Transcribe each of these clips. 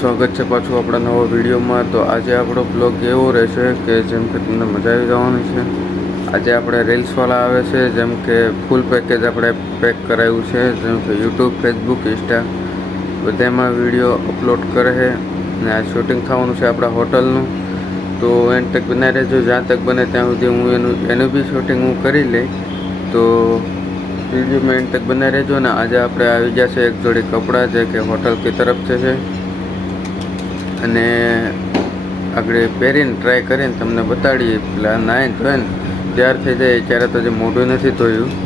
સ્વાગત છે પાછું આપણા નવા વિડીયોમાં. તો આજે આપણો બ્લોગ એવો રહેશે કે જેમ કે તમને મજા આવી જવાની છે. આજે આપણે રીલ્સવાળા આવે છે, જેમ કે ફૂલ પેકેજ આપણે પેક કરાવ્યું છે, જેમ કે યુટ્યુબ, ફેસબુક, ઇન્સ્ટા બધામાં વિડીયો અપલોડ કરે છે. ને આ શૂટિંગ થવાનું છે આપણા હોટલનું. તો એન્ડ તક બનાવી રહેજો, જ્યાં તક બને ત્યાં સુધી હું એનું બી શૂટિંગ હું કરી લઈ. તો વિડીયોમાં એન્ડ તક બનાવી રહેજો. ને આજે આપણે આવી ગયા છે એક જોડી કપડાં, જે કે હોટલ કી તરફ છે અને આગળ પહેરીને ટ્રાય કરીને તમને બતાડીએ. પેલા નાઈને ધોઈને તૈયાર થઈ જાય ત્યારે તો જે મોઢું નથી ધોયું.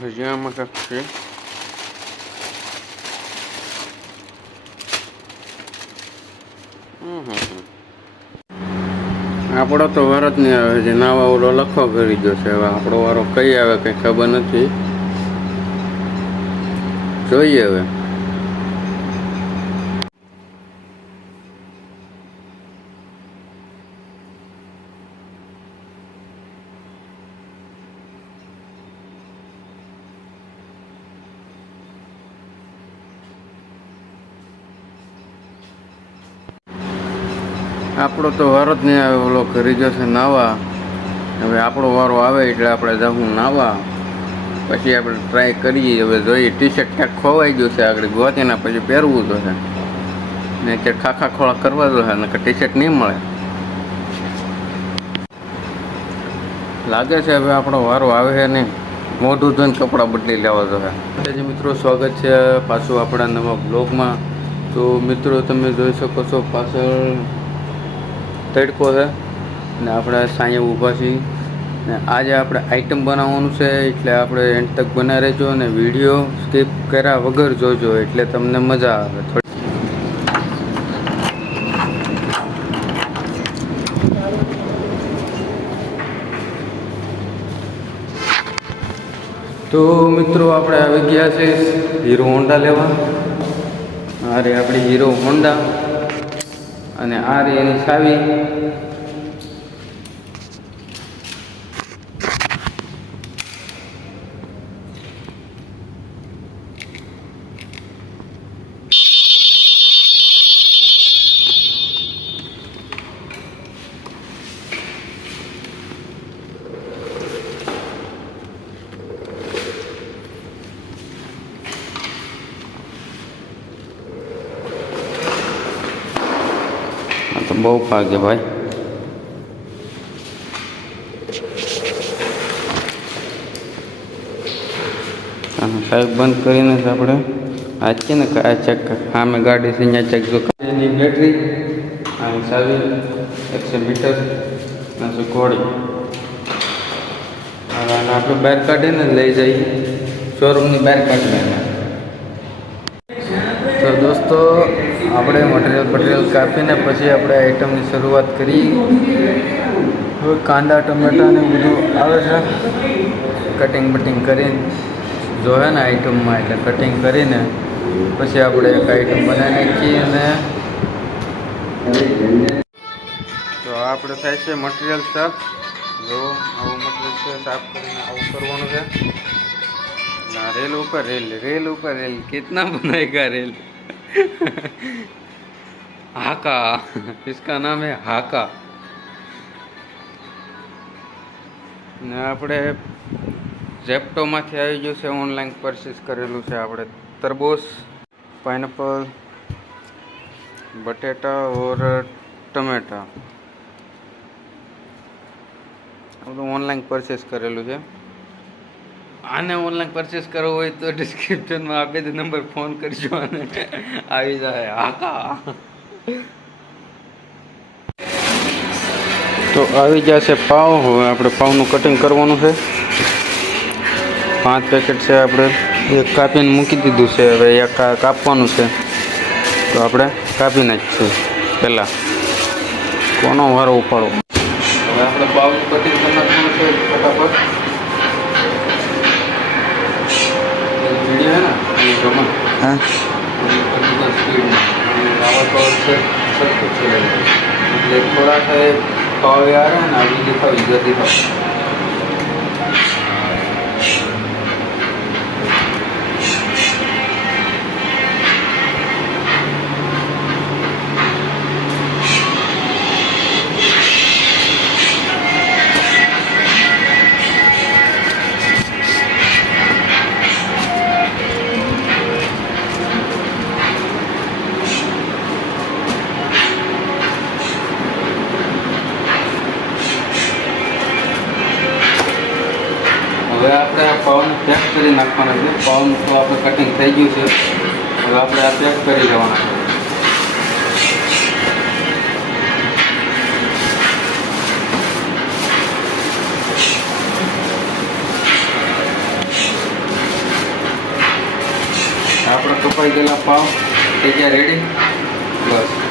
હજી આમાં કાંક છે. આપણો તો વાર જ નહીં આવે છે. નાવા ઓલો લખવા કરી ગયો છે. હવે આપણો વારો કઈ આવે કંઈ ખબર નથી. જોઈએ હવે. આપણો તો વારો જ નહીં આવે. ઓલો કરી જશે નાવા. હવે આપણો વારો આવે એટલે આપણે જવું નાવા. પછી આપણે ટ્રાય કરીએ. હવે જોઈએ. ટી શર્ટ ક્યાંક ખોવાઈ ગયું છે, આગળ ગોતીને પછી પહેરવું તો છે ને ક્યાંક ખાખા ખોળા કરવા તો છે, નકર ટી શર્ટ નહીં મળે. લાગે છે હવે આપણો વારો આવે છે નહીં. મોઢું ધોઈને કપડાં બદલી લેવા તો છે. મિત્રો, સ્વાગત છે પાછું આપણા નવા બ્લોગમાં. તો મિત્રો, તમે જોઈ શકો છો પાછળ તડકો છે ને આપણે સાંજે ઊભા છીએ. ને આજે આપણે આઈટમ બનાવવાનું છે, એટલે આપણે એન્ડ તક બનાવી રહેજો અને વિડીયો સ્કીપ કર્યા વગર જોજો, એટલે તમને મજા આવે. તો મિત્રો, આપણે આવી ગયા છે હીરો હોન્ડા લેવા. આ રે આપણી હીરો હોન્ડા અને આ રે એની ચાવી. તો બહુ ભાગે ભાઈ. સાહેબ બંધ કરીને આપણે આ છે ને આ ચેક સામે ગાડી છે અહીંયા ચેક જો. એની બેટરી આની ચાવી 100 મીટર ના ઘોડી. હવે આપણે બહાર કાઢીને લઈ જઈએ શોરૂમની બહાર કાઢીને. તો દોસ્તો, આપણે મટીરિયલ કાપીને પછી આપણે આઈટમની શરૂઆત કરી. હવે કાંદા ટમેટા ને બધું આવે છે. કટિંગ બટિંગ કરીને જોવે ને આઈટમમાં, એટલે કટિંગ કરીને પછી આપણે એક આઈટમ બનાવી નાખીએ. અને તો આપણે થાય છે મટીરિયલ સાફ. જો આવું મટીરિયલ છે, સાફ કરીને આવું કરવાનું છે. रेल ऊपर रेल कितना बनाएगा रेल हाका, इसका नाम है हाका. ને આપણે ઝેપ્ટોમાંથી આવી ગયું છે, ઓનલાઈન પરચેસ કરેલું છે આપણે તરબૂચ, પાઇનેપલ, બટેટા ઓર ટમેટા. આ બધું ઓનલાઈન પરચેસ કરેલું છે. આને ઓનલાઈન પરચેસ કરવો હોય તો ડિસ્ક્રિપ્શનમાં આપી દે નંબર, ફોન કરજો અને આવી જાય હાકા. તો આવી જશે પાવ. હવે આપણે પાવનું કટિંગ કરવાનું છે. 5 પેકેટ છે આપણે એક કાપીને મૂકી દીધું છે. હવે એક કાપવાનું છે તો આપણે કાપી નાખીશું. પહેલાં કોનો વારો ઉપાડો. હવે આપણે પાઉં કટિંગ કરી નાખવાનું છે ફટાફટ. વિડીયો હે ને ગમન हाँ સ્પીડ આવા પાવ છે સખત છે એટલે થોડા થાય પાવ આવે ને આવી દેખાવ જલ્દી થાવ. હવે આપણે આ પાવને પેક કરી નાખવાના છે. પાવનું તો આપણે કટિંગ થઈ ગયું છે. હવે આપણે આ પેક કરી લેવાના છે. આપણે કપાઈ ગયેલા પાવ થઈ ગયા રેડી. બસ